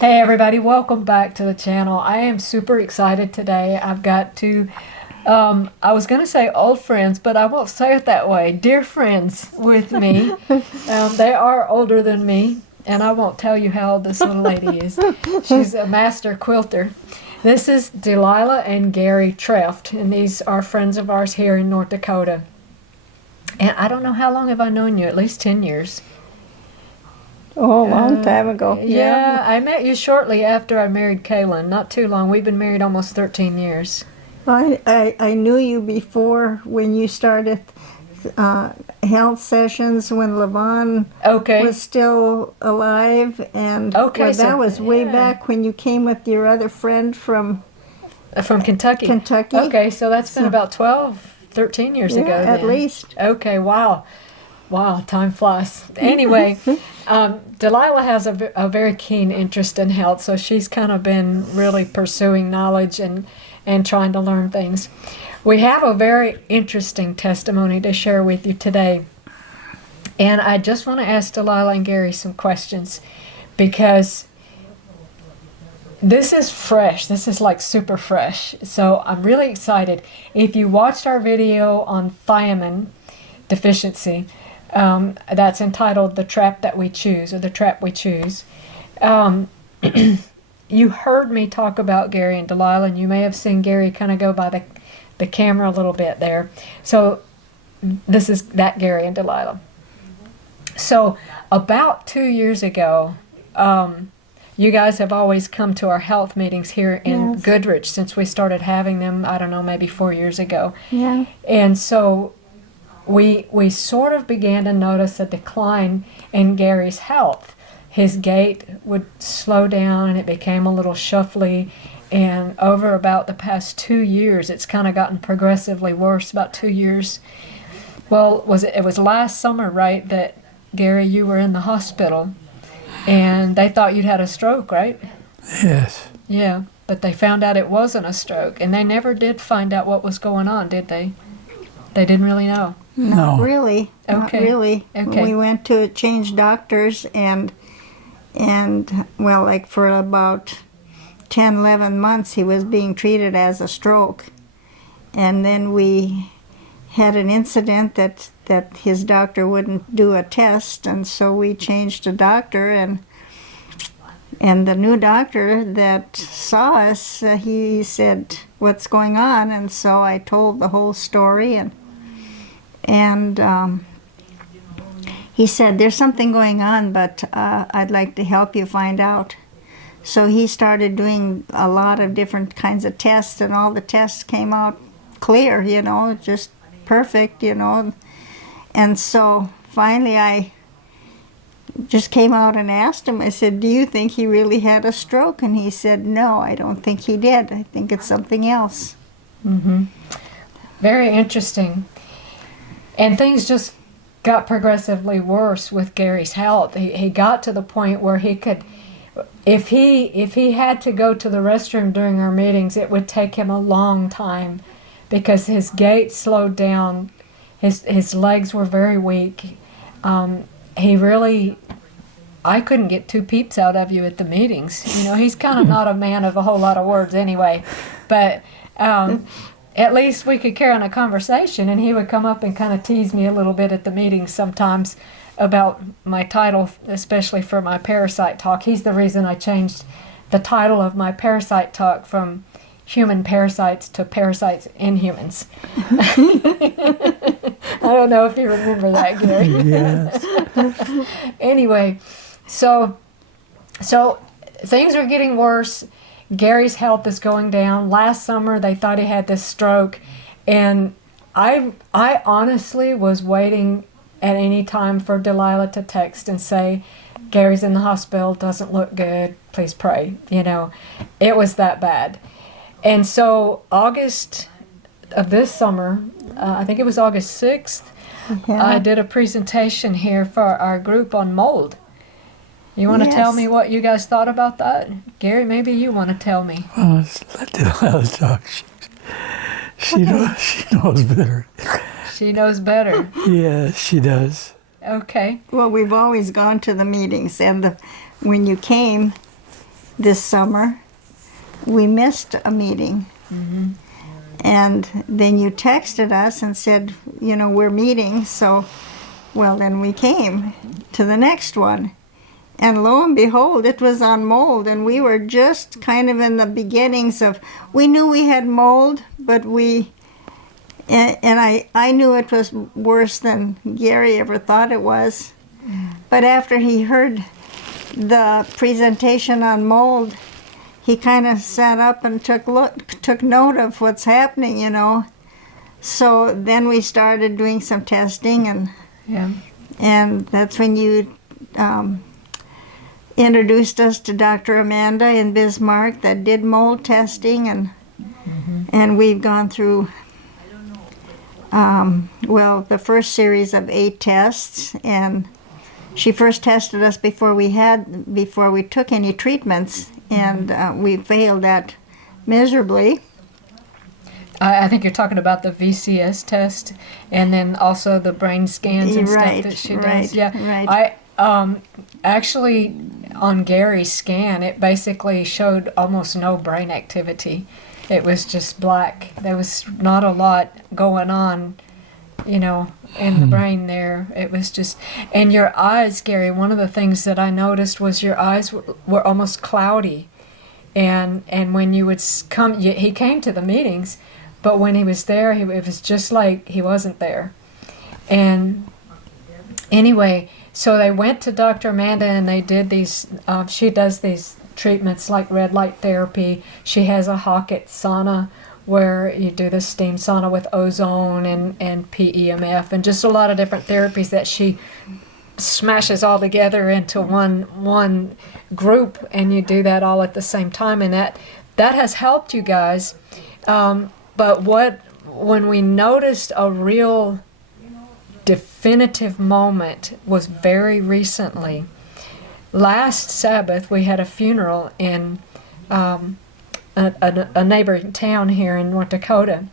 Hey everybody, welcome back to the channel. I am super excited today. I've got two, I was going to say old friends, but I won't say it that way. Dear friends with me. They are older than me, and I won't tell you how old this little lady is. She's a master quilter. This is Delilah and Garry Treft, and these are friends of ours here in North Dakota. And I don't know how long have I known you, at least 10 years. Oh, a long time ago. Yeah, I met you shortly after I married Kaylin. Not too long. We've been married almost 13 years. I knew you before when you started health sessions when Levon was still alive. And that was way back when you came with your other friend from Kentucky. Okay, so that's been about 12, 13 years ago. At least. Okay, wow. Wow, time flies. Anyway, Delilah has a very keen interest in health, so she's kind of been really pursuing knowledge and trying to learn things. We have a very interesting testimony to share with you today. And I just want to ask Delilah and Garry some questions because this is fresh. This is like super fresh. So I'm really excited. If you watched our video on thiamine deficiency, that's entitled The Trap That We Choose, or The Trap We Choose. You heard me talk about Garry and Delilah, and you may have seen Garry kind of go by the camera a little bit there. So this is that Garry and Delilah. So about 2 years ago, you guys have always come to our health meetings here in Goodrich since we started having them, I don't know, maybe 4 years ago. Yeah. And so we sort of began to notice a decline in Garry's health. His gait would slow down and it became a little shuffly, and over about the past 2 years it's kind of gotten progressively worse. About 2 years. Well, it was last summer, right, that Garry, you were in the hospital and they thought you'd had a stroke, right? Yes. Yeah, but they found out it wasn't a stroke, and they never did find out what was going on, did they? They didn't really know. Not really. Not Okay. really. Okay. We went to change doctors and well, like for about 10, 11 months he was being treated as a stroke. And then we had an incident that his doctor wouldn't do a test, and so we changed a doctor, and the new doctor that saw us, he said, "What's going on?" And so I told the whole story, and he said, "There's something going on, but I'd like to help you find out." So he started doing a lot of different kinds of tests, and all the tests came out clear, just perfect, And so finally I just came out and asked him, I said, "Do you think he really had a stroke?" And he said, "No, I don't think he did. I think it's something else." Mm-hmm. Very interesting. And things just got progressively worse with Garry's health. He got to the point where he could, if he had to go to the restroom during our meetings, it would take him a long time because his gait slowed down. His legs were very weak. I couldn't get two peeps out of you at the meetings. He's kind of not a man of a whole lot of words anyway, but at least we could carry on a conversation, and he would come up and kind of tease me a little bit at the meetings sometimes about my title, especially for my parasite talk. He's the reason I changed the title of my parasite talk from human parasites to parasites in humans. I don't know if you remember that, Garry. Yes. Anyway, so things are getting worse. Garry's health is going down. Last summer they thought he had this stroke, and I honestly was waiting at any time for Delilah to text and say, "Garry's in the hospital, doesn't look good, please pray." It was that bad. And so August of this summer, I think it was August 6th, I did a presentation here for our group on mold. You want to tell me what you guys thought about that? Garry, maybe you want to tell me. Well, let Delilah talk. She knows better. She knows better. Yeah, she does. Okay. Well, we've always gone to the meetings, and when you came, this summer, we missed a meeting. And then you texted us and said, we're meeting, so, well, then we came to the next one. And lo and behold, it was on mold, and we were just kind of in the beginnings of, we knew we had mold, but I knew it was worse than Garry ever thought it was. But after he heard the presentation on mold, he kind of sat up and took note of what's happening, So then we started doing some testing, and that's when you introduced us to Dr. Amanda in Bismarck that did mold testing, and we've gone through the first series of 8 tests, and she first tested us before we took any treatments, and we failed that miserably. I think you're talking about the VCS test, and then also the brain scans and stuff that she does. Yeah, right. I actually on Garry's scan, it basically showed almost no brain activity. It was just black. There was not a lot going on, in the brain there. It was just, and your eyes, Garry, one of the things that I noticed was your eyes were almost cloudy. And when you would come, he came to the meetings, but when he was there, it was just like he wasn't there. And anyway, so they went to Dr. Amanda and they did these, she does these treatments like red light therapy. She has a Hockett sauna where you do the steam sauna with ozone and PEMF and just a lot of different therapies that she smashes all together into one group, and you do that all at the same time, and that has helped you guys. But when we noticed a real definitive moment was very recently. Last Sabbath, we had a funeral in a neighboring town here in North Dakota.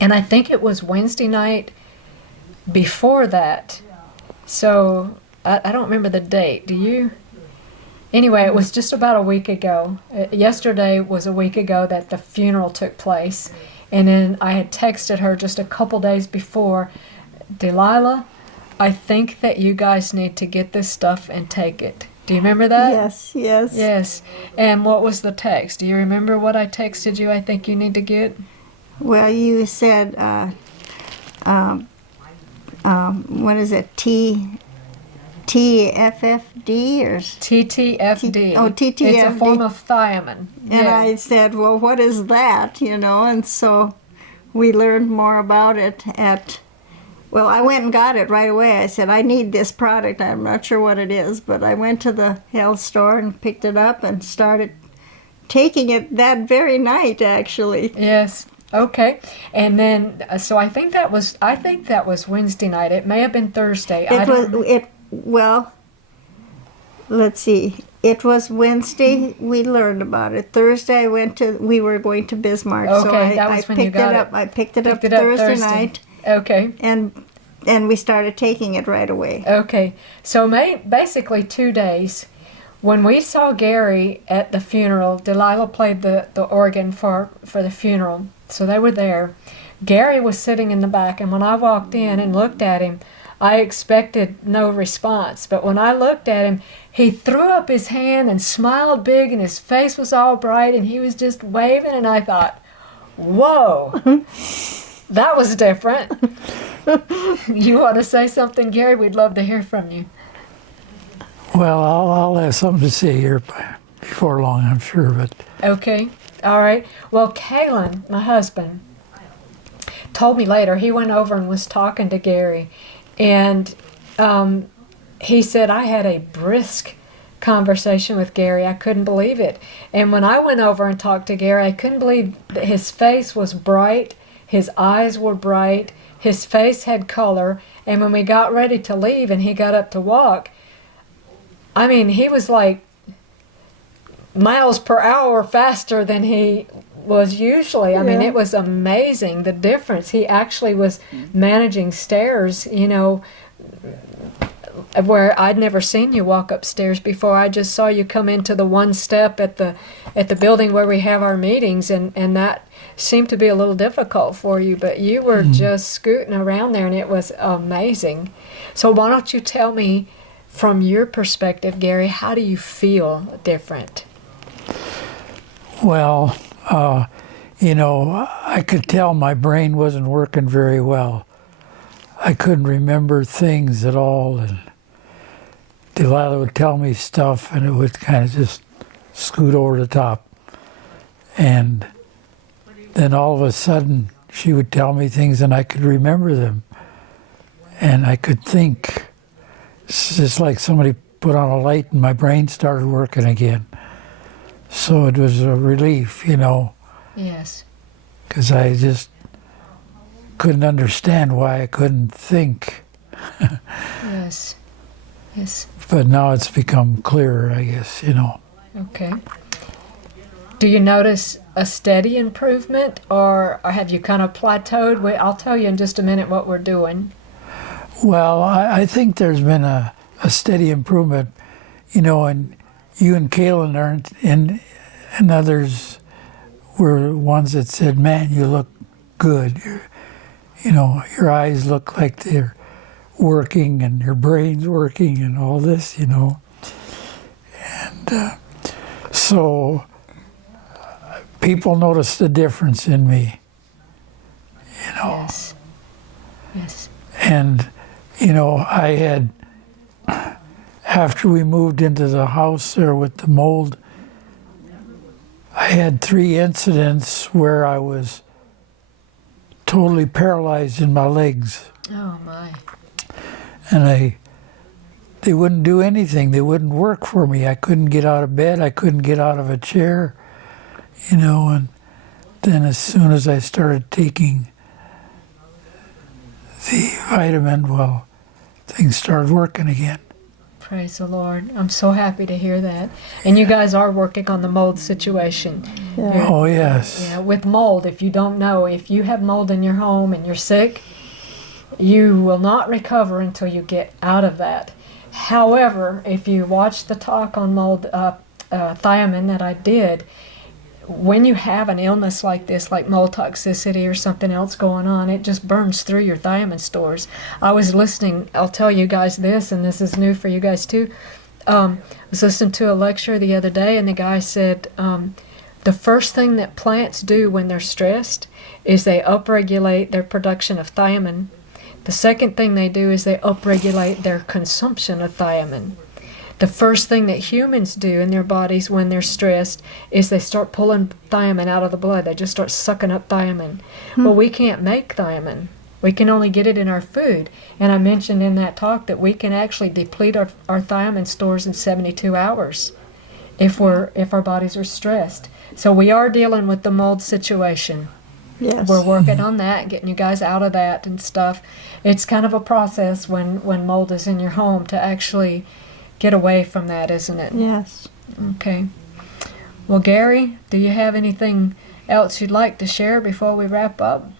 And I think it was Wednesday night before that. So I don't remember the date. Do you? Anyway, it was just about a week ago. Yesterday was a week ago that the funeral took place. And then I had texted her just a couple days before, Delilah, I think that you guys need to get this stuff and take it. Do you remember that? Yes. Yes. And what was the text? Do you remember what I texted you I think you need to get? Well, you said, what is it, TFFD or? TTFD. TTFD. It's a form of thiamine. And I said, well, what is that, and so we learned more about it well, I went and got it right away. I said, I need this product. I'm not sure what it is, but I went to the health store and picked it up and started taking it that very night, actually. Yes. Okay. And then, so I think that was Wednesday night. It may have been Thursday. Well, let's see. It was Wednesday we learned about it. Thursday we were going to Bismarck. Okay, so that was when you got it. I picked it up Thursday night. Okay. And we started taking it right away. Okay. So basically 2 days. When we saw Garry at the funeral, Delilah played the organ for the funeral. So they were there. Garry was sitting in the back, and when I walked in and looked at him, I expected no response. But when I looked at him, he threw up his hand and smiled big, and his face was all bright, and he was just waving, and I thought, whoa, that was different. You want to say something, Garry? We'd love to hear from you. Well, I'll have something to say here before long, I'm sure, but... Okay. All right. Well, Kalen, my husband, told me later, he went over and was talking to Garry, and he said, I had a brisk conversation with Garry. I couldn't believe it. And when I went over and talked to Garry, I couldn't believe that his face was bright, his eyes were bright, his face had color, and when we got ready to leave and he got up to walk, I mean, he was like miles per hour faster than he was usually. I mean, it was amazing, the difference. He actually was managing stairs, where I'd never seen you walk upstairs before. I just saw you come into the one step at the building where we have our meetings, and that seemed to be a little difficult for you, but you were just scooting around there, and it was amazing. So why don't you tell me, from your perspective, Garry, how do you feel different? Well, I could tell my brain wasn't working very well. I couldn't remember things at all, and Delilah would tell me stuff, and it would kind of just scoot over the top. And then all of a sudden, she would tell me things, and I could remember them. And I could think. It's just like somebody put on a light, and my brain started working again. So it was a relief, Yes. because I just couldn't understand why I couldn't think. Yes. Yes. But now it's become clearer, I guess, Okay. Do you notice a steady improvement, or have you kind of plateaued? I'll tell you in just a minute what we're doing. Well, I think there's been a steady improvement, and you and Kaylin aren't, and others were ones that said, man, you look good. Your eyes look like they're working, and your brain's working, and all this, And so people noticed the difference in me, Yes. Yes. And, I had, after we moved into the house there with the mold, I had 3 incidents where I was totally paralyzed in my legs. Oh, my. And they wouldn't do anything. They wouldn't work for me. I couldn't get out of bed. I couldn't get out of a chair, and then as soon as I started taking the vitamin, well, things started working again. Praise the Lord. I'm so happy to hear that. And you guys are working on the mold situation. Yeah. Oh, yes. Yeah, with mold, if you don't know, if you have mold in your home and you're sick, you will not recover until you get out of that. However, if you watch the talk on mold, thiamine that I did, when you have an illness like this, like mold toxicity or something else going on, it just burns through your thiamine stores. I was listening, I'll tell you guys this, and this is new for you guys too. I was listening to a lecture the other day, and the guy said the first thing that plants do when they're stressed is they upregulate their production of thiamine. The second thing they do is they upregulate their consumption of thiamine. The first thing that humans do in their bodies when they're stressed is they start pulling thiamine out of the blood. They just start sucking up thiamine. Well, we can't make thiamine. We can only get it in our food. And I mentioned in that talk that we can actually deplete our thiamine stores in 72 hours if our bodies are stressed. So we are dealing with the mold situation. Yes. We're working on that, getting you guys out of that and stuff. It's kind of a process when mold is in your home to actually get away from that, isn't it? Yes. Okay. Well, Garry, do you have anything else you'd like to share before we wrap up?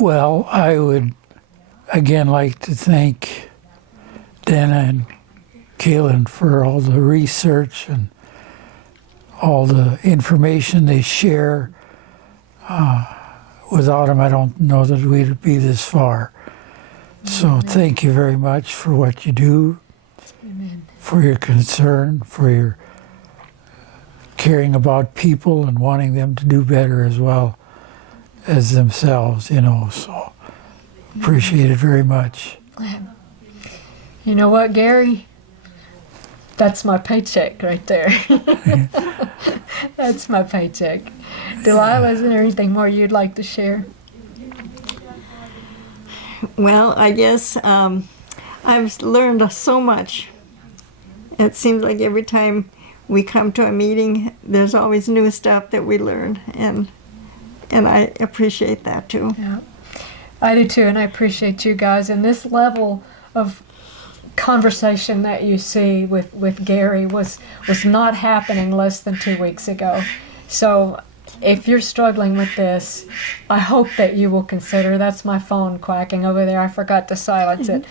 Well, I would again like to thank Dana and Kaylin for all the research and all the information they share. Without them, I don't know that we'd be this far. So thank you very much for what you do, Amen. for your concern, for your caring about people and wanting them to do better as well as themselves, so appreciate it very much. You know what, Garry? That's my paycheck right there. That's my paycheck. Delilah, is there anything more you'd like to share? Well, I guess I've learned so much. It seems like every time we come to a meeting, there's always new stuff that we learn, and I appreciate that too. Yeah, I do too, and I appreciate you guys. And this level of conversation that you see with Garry was not happening less than 2 weeks ago. So if you're struggling with this, I hope that you will consider, that's my phone quacking over there, I forgot to silence it.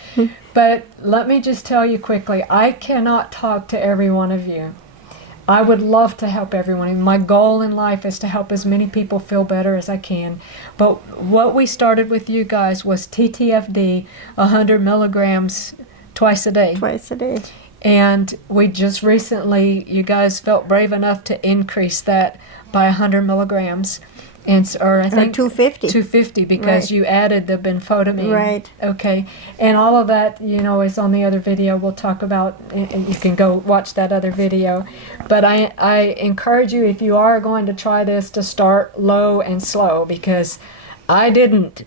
But let me just tell you quickly, I cannot talk to every one of you. I would love to help everyone. My goal in life is to help as many people feel better as I can. But what we started with you guys was TTFD, 100 milligrams twice a day. Twice a day. And we just recently, you guys felt brave enough to increase that by 100 milligrams. Or I think 250. 250 because Right. you added the benfotiamine. Right. Okay. And all of that, is on the other video. We'll talk about, and you can go watch that other video. But I encourage you, if you are going to try this, to start low and slow, because I didn't.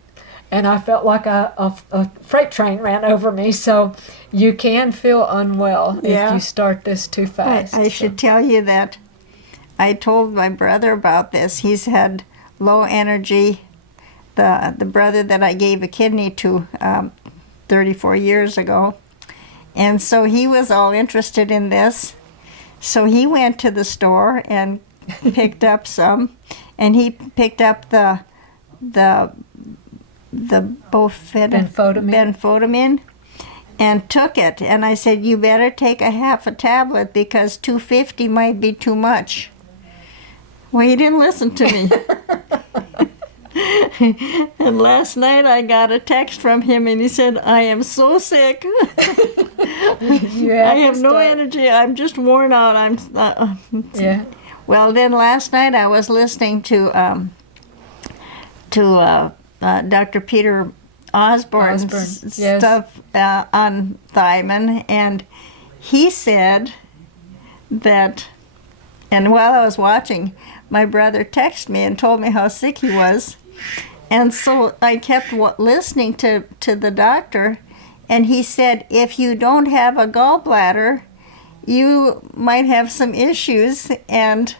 And I felt like a freight train ran over me. So you can feel unwell Yeah. if you start this too fast. I should tell you that I told my brother about this. He's had low energy. The brother that I gave a kidney to 34 years ago. And so he was all interested in this. So he went to the store and picked up some. And he picked up the benfotiamine and took it. And I said, you better take a half a tablet because 250 might be too much. Well, he didn't listen to me. And last night I got a text from him and he said, I am so sick. I have no energy. I'm just worn out. Yeah. Well, then last night I was listening to Dr. Peter Osborne's yes. stuff on Thiamine, and he said that, and while I was watching, my brother texted me and told me how sick he was, and so I kept listening to the doctor, and he said, if you don't have a gallbladder, you might have some issues, and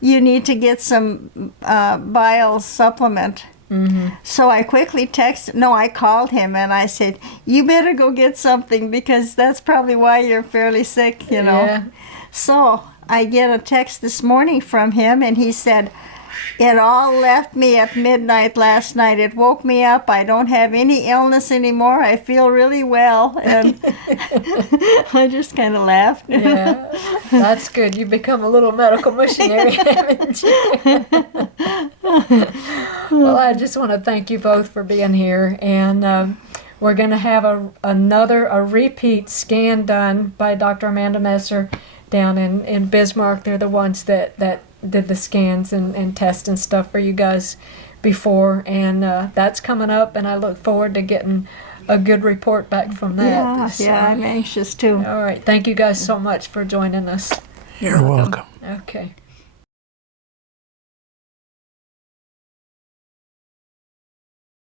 you need to get some bile supplement. Mm-hmm. So I quickly I called him and I said, you better go get something because that's probably why you're fairly sick, Yeah. So I get a text this morning from him and he said, it all left me at midnight last night. It woke me up. I don't have any illness anymore. I feel really well. And I just kind of laughed. Yeah, that's good. You've become a little medical missionary, haven't you? Well, I just want to thank you both for being here. And we're going to have a repeat scan done by Dr. Amanda Messer down in Bismarck. They're the ones that did the scans and tests and stuff for you guys before, and that's coming up, and I look forward to getting a good report back from that. Yeah, So, I'm anxious too. all right, thank you guys so much for joining us. You're welcome. Okay.